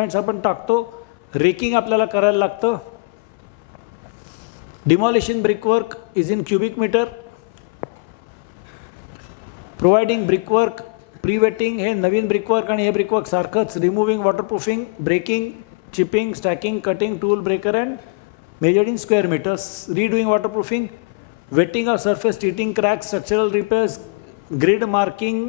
आपण टाकतो. रेकिंग आपल्याला करायला लागतं. Demolition brickwork is in cubic metre. Providing brickwork, pre wetting हे नवीन ब्रिकवर्क आणि हे ब्रिकवर्क सारखंच. Removing waterproofing, breaking, chipping, stacking, cutting, tool breaker and measured in square metres. Redoing waterproofing, wetting of surface, treating cracks, structural repairs, grid marking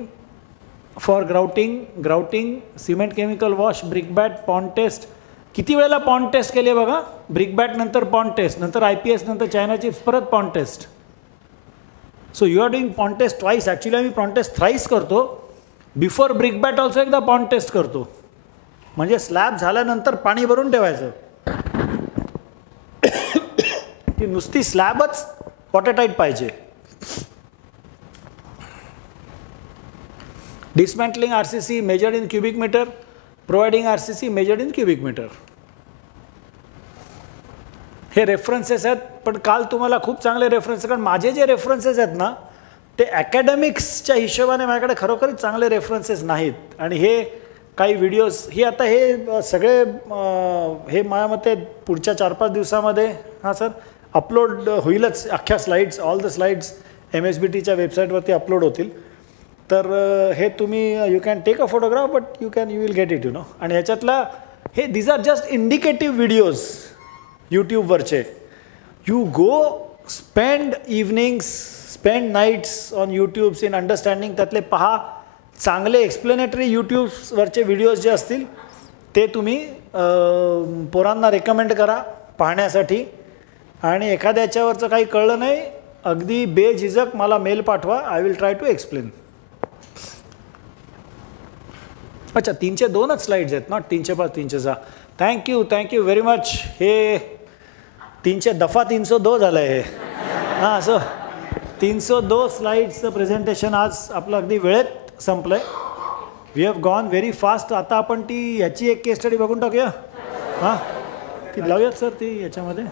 for grouting, cement chemical wash, brick bat, pond test. किती वेळेला pond test केली बघा. Brick bat नंतर pond test, नंतर IPS, नंतर china chips, परत pond test. So you are doing pond test twice. Actually आम्ही pond test thrice करतो. बिफोर ब्रिक बॅट ऑल्सो एकदा पॉन्ड टेस्ट करतो. म्हणजे स्लॅब झाल्यानंतर पाणी भरून ठेवायचं की नुसती स्लॅबच वॉटरटाईट पाहिजे. Dismantling RCC measured in cubic metre. Providing RCC measured in cubic metre. हे रेफरन्सेस आहेत, पण काल तुम्हाला खूप चांगले रेफरन्स, कारण माझे जे रेफरन्सेस आहेत ना ते ॲकॅडमिक्सच्या हिशोबाने माझ्याकडे खरोखरच चांगले रेफरन्सेस नाहीत. आणि हे काही व्हिडिओज ही आता हे सगळे हे माझ्या मते पुढच्या 4-5 दिवसामध्ये हां सर अपलोड होईलच. अख्ख्या स्लाईड्स, ऑल द स्लाईड्स MSBTच्या वेबसाईटवरती अपलोड होतील. तर हे तुम्ही you can take a photograph but you will get it आणि ह्याच्यातला हे these are just indicative videos यूट्यूबवरचे. You go spend evenings, spend nights on YouTubes in understanding. त्यातले पहा चांगले एक्सप्लेनेटरी यूट्यूब्सवरचे व्हिडिओज जे असतील ते तुम्ही पोरांना रेकमेंड करा पाहण्यासाठी. आणि एखाद्या याच्यावरचं काही कळलं नाही अगदी बेझिझक मला मेल पाठवा. I will try to explain. अच्छा 302च स्लाइड्स आहेत, नॉट 305 306. Thank you very much. हे 302 झालं आहे हे. हां सो 302 स्लाइड्सचं प्रेझेंटेशन आज आपलं अगदी वेळेत संपलं आहे. We have gone very fast. आता आपण ती ह्याची एक केस स्टडी बघून टाकूया. हां ती लावूयात सर ती याच्यामध्ये.